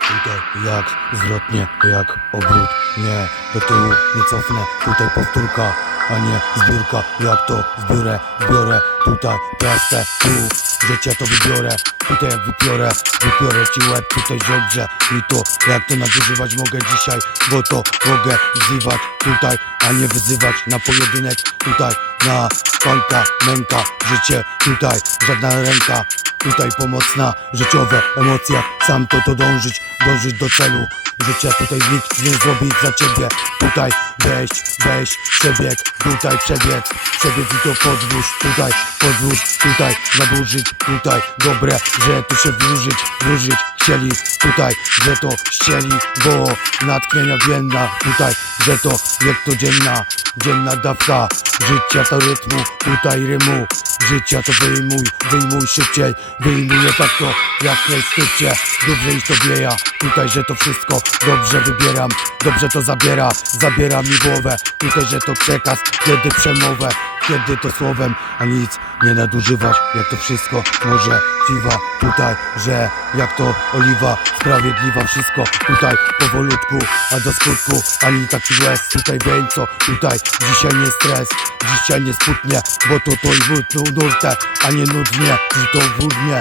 Tutaj jak zwrotnie, jak obrót. Nie, do tyłu nie cofnę. Tutaj powtórka, a nie zbiórka. Jak to zbiorę, zbiorę Tutaj proste, tu Życie to wybiorę. Tutaj jak wypiorę, wypiorę ci łeb Tutaj żebrze i to Jak to nadużywać mogę dzisiaj? Bo to mogę wzywać tutaj A nie wyzywać na pojedynek. Tutaj na walka, męka. Życie tutaj, żadna ręka. Tutaj pomocna, życiowe emocje. Sam to to dążyć, dążyć do celu. Życia tutaj nikt nie zrobi za ciebie. Tutaj wejść, wejść, przebieg Tutaj przebieg, przebieg i to podwórz Tutaj podwórz, tutaj. Naburzyć Tutaj dobre, że tu się wróżyć Wróżyć chcieli tutaj, że to ścieli Bo natchnienia wienna Tutaj, że to jak to dzienna Dzienna dawka Życia to rytmu, tutaj rymu. Życia to wyjmuj, wyjmuj szybciej. Wyjmuję tak to jak najszybciej. Dobrze iść to wieja Tutaj, że to wszystko dobrze wybieram. Dobrze to zabiera, zabiera mi głowę. Tutaj, że to przekaz, kiedy przemowę Kiedy to słowem, a nic nie nadużywać Jak to wszystko może siwa Tutaj, że jak to oliwa Sprawiedliwa wszystko. Tutaj powolutku A do skutku ani taki łez Tutaj wieńco, tutaj dzisiaj nie stres. Dzisiaj nie sputnie, bo to to i nurtę A nie nudnie, to wódnie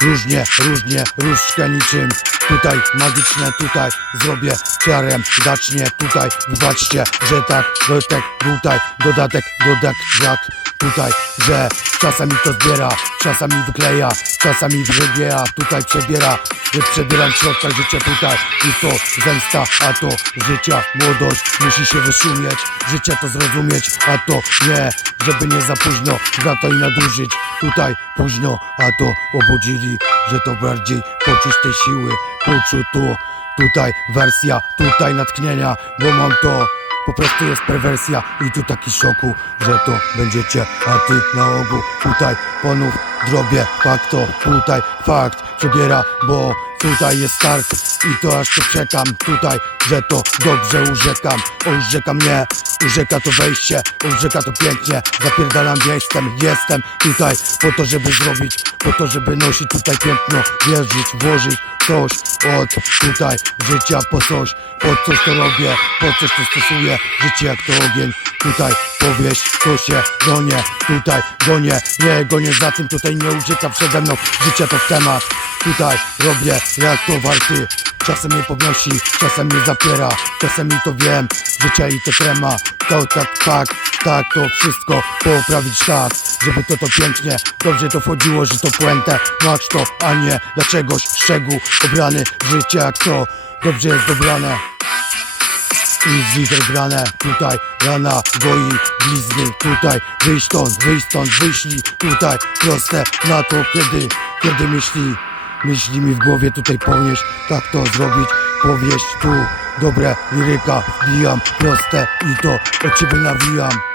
Różnie, różnie, różdżkę niczym Tutaj magiczne, tutaj zrobię czarem Dacznie, tutaj. Wybaczcie, że tak Dotek, tutaj, dodatek, dodak, jak Tutaj, że czasami to zbiera Czasami wykleja, czasami wybiera Tutaj przebiera, że przebieram w środkach życia tutaj I to zemsta, a to życia. Młodość musi się wyszumieć Życia to zrozumieć, a to nie Żeby nie za późno, za to i nadużyć. Tutaj późno, a to obudzili Że to bardziej poczuć tej siły. Poczuć tu, tutaj wersja Tutaj natchnienia, bo mam to po prostu jest perwersja i tu taki szoku, że to będziecie, a ty na ogół tutaj ponów drobie fakt to tutaj fakt przebiera, bo tutaj jest start i to aż to czekam tutaj, że to dobrze urzekam, urzeka mnie, urzeka to wejście, urzeka to pięknie, zapierdalam jestem, jestem tutaj po to, żeby zrobić, po to, żeby nosić tutaj piękno, wierzyć, włożyć coś od tutaj życia po coś, po coś to robię, po coś to stosuję, życie jak to ogień, tutaj powieść, to się gonie, tutaj gonię, nie gonię za tym, tutaj nie ucieka przede mną, życia to temat, tutaj robię jak to warty, czasem mnie podnosi, czasem mnie zapiera, czasem mi to wiem, życia i to trema, to tak, tak, tak, to wszystko poprawić tak, żeby to to pięknie, dobrze to wchodziło, że to puentę, macz to, a nie dla czegoś szczegół, obrany, życie jak to, dobrze jest dobrane. I zwizer brane, tutaj rana goi blizny, tutaj wyjść stąd, wyjść stąd, wyślij, tutaj proste na to, kiedy, kiedy myśli, myśli mi w głowie tutaj ponieść, tak to zrobić, powieść tu, dobre liryka, wbijam proste i to od ciebie nawijam.